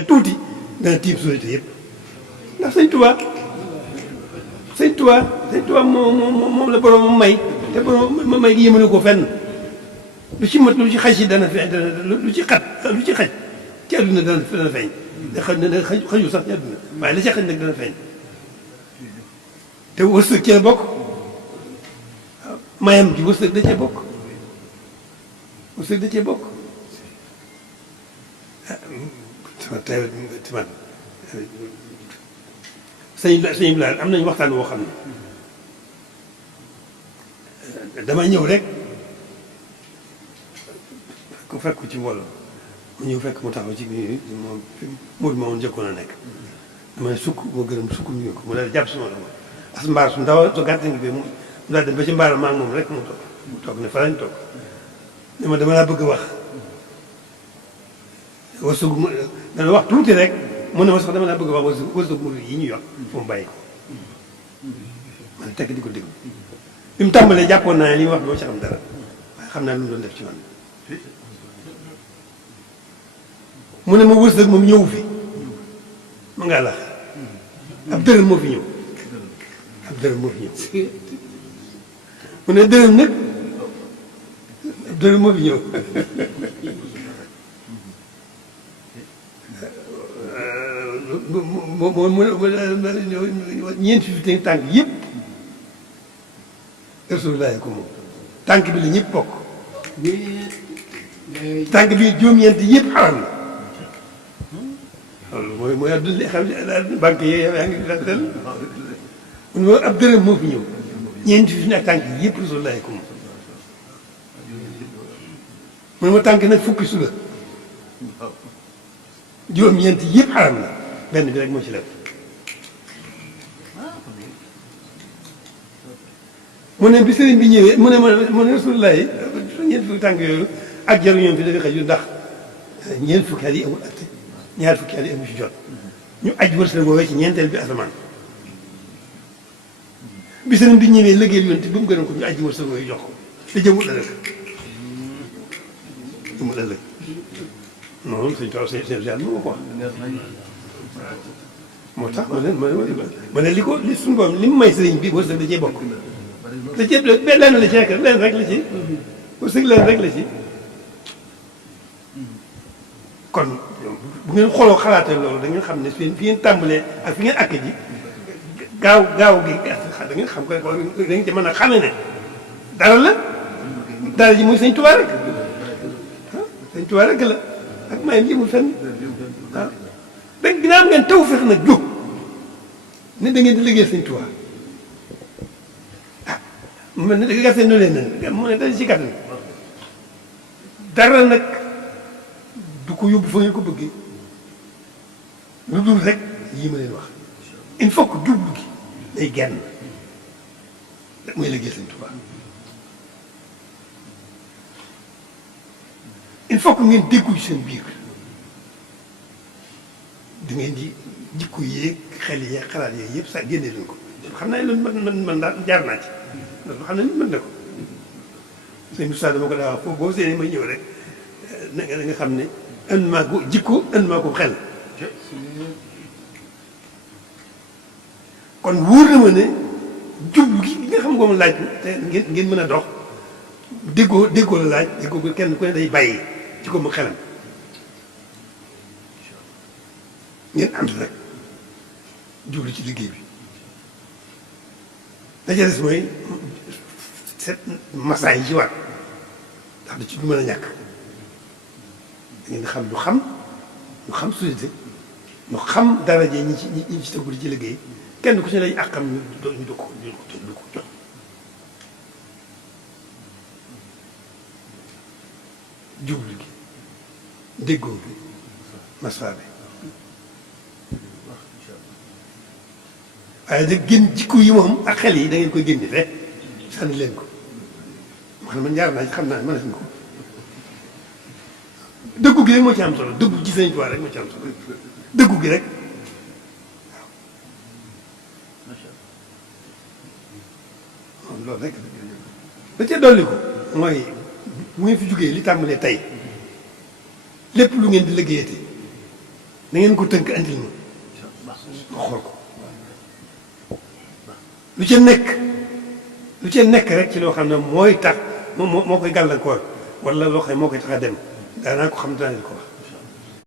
tuuti dana tiim société yëpp ndax sëñ Tuubaa moom la borom may te borom may gi yëmale ko fenn lu ci mat lu ci xaj yi dana feeñ lu ci xaj ci àdduna dana feeñ da xaju sax ci àdduna waaye la ci xaj nag dana feeñ te wërsëg ci la bokk waaw mayam gi wërsëg da cee bokk tey man sëñ Bilal am nañu waxtaan woo xam ne dama ñëw rek ku fekk ci mbooloo mu ñëw fekk mu taxaw ci moom Modou ma woon jëkkoon a nekk dama ne sukk moo gërëm sukk ñu ko mu daal jàpp suma loxo as mbaar su ndaw su gàtt ngi bi mu daal dem ba ci mbaaram maa ngi moom rek mu toog ne fa lañ toog ne ma dama laa bëgg a wax wërsëgu mu dana wax tuuti rek mu ne ma sax dama laa bëgg a wax wërsëgu mu yi ñu yor fu mu bàyyi ko man tekk di ko déglu bi mu tàmbalee jàppoon naa ne li mu wax doo ci xam dara waaye xam naa lu mu doon def ci man mu ne ma wërsëg moom ñëw fi ma ngaa lax ab dërëm moo fi ñëw mu ne dërëm nag ab dërëm moo fi ñëw ñeenti fi tànk yëpp Rasulullah ko moom tànk bi la ñëpp bokk tànk bi juróom-ñeenti yëpp xaram la loolu mooy adduna xam ne banque yi yaa ngi del mun moo ab dërëm moo fi ñëw ñeenti fi ak tànk yëpp Rasulullah ko moom mun ma tànk nag fukki su la juróom-ñeenti yëpp xaram la benn bi rek moo ci lef mu ne bi sëriñ bi ñëwee mu ne Rasulullah yi ñeent fukki tànk yooyu ak jaru ñoom fi dafa xëy ndax ñeent fukki at yi amul at ñaar fukki at yi amul ci jot ñu aj wërsëg woowee ci ñeenteel bi asamaan bi sëriñ bi ñëwee liggéey yoon te ba mu gënoon ko ñu aj wërsëg woowee jox ko te jëmul ëllëg noonu sëñ Tuubaa sëñ Jean moo ko wax moo tax ma ne li suñu borom li mu may sëriñ bi wërsëg da cee bokk da cee lenn la ci rek lenn rek la ci wërsëg lenn rek la ci kon bu ngeen xooloo xalaatee loolu da ngeen xam ne fi ngeen tàmbalee ak fi ngeen àkk ji gaaw gi da ngeen xam ko da ngeen ci mën a xame ne dara ji muy sëñ Tuubaa rek sëñ Tuubaa rek la ak mayam yëmul fenn waaw rek dina am ngeen taw fex nag jóg ne da ngeen di liggéey sëñ Tuubaa mu mel ne da gasee no leen na mu ne dañ ci gàttan dara nag du ko yóbbu fa ngeen ko bëggee lu dul rek yii ma leen wax il faut que jublu gi day genn mooy liggéey sëñ Tuubaa il faut que ngeen déggu ci seen biir di ngeen di jikko yéeg xel yeeg xalaat yeeg yëpp sax génne leen ko xam naa ne loolu man daal jaar naa ci loolu xam ne nit mën na ko sëñ Moussa dama ko daa wax foofu boo seenee may ñëw rek da nga xam ne ënd maa ko jikko ënd maa ko xel kon wóor na ma ne jublu gi nga xam nga moom laaj te ngeen mën a dox déggoo la laaj déggoo kenn ku ne day bàyyi ci ko mu xelam ngeen ànd rek jublu ci liggéey bi la ca des mooy set masaa yi ci war ndax da ci du mën a ñàkk da ngeen di xam ñu xam société ñu xam daraje ñi ci tegu di ci liggéey kenn ku ci ne lay àqam ñu du ko jot jublu gi déggoo bi masaa bi waaye nag génn jikko yi moom ak xel yi da ngeen koy génne rek sànni leen ko man jaar naa ci xam naa ne mën nañ ko dëggu gi rek moo ci am solo dëggu ci Sëñ Tuubaa rek moo ci am solo dëggu gi rek waaw loolu rek da ca dolli ko mooy bu ngeen fi jógee li tàmbalee tey lépp lu ngeen di liggéeyate na ngeen ko tënk andil ma xool ko lu ca nekk rek ci loo xam ne mooy tax moo koy gàllankoor wala loo xam ne moo koy tax a dem daanaa ko xam dinaa leen ko wax